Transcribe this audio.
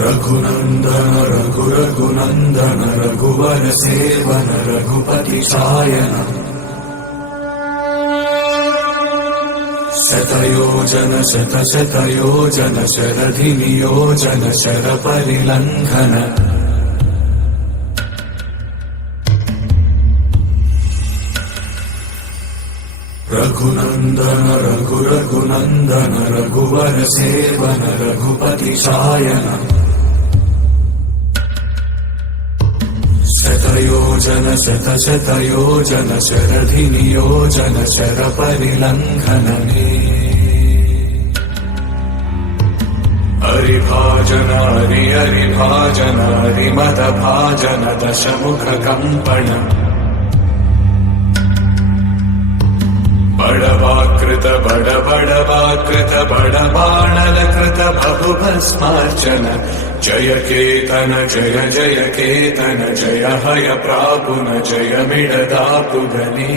रघुनंदन रघुनंदन रघुवर seven Raghupati Sion शतयोजन शतयोजन शरधि नियोजन sir परिलंघन Raghunandan Raghunandan रघुवर seven Raghupati Sion शतयोजन शतयोजन शरधि नियोजन sir परिलंघन हरिभाजन हरिभाजन हरिमद भाजन दशमुख कंपन बड़वाकृत बड़वाकृत बड़बाणलकृत बहुभस्मार्चन जय केतन जय केतन जय हय प्रापुन जय मिडदापुगनी।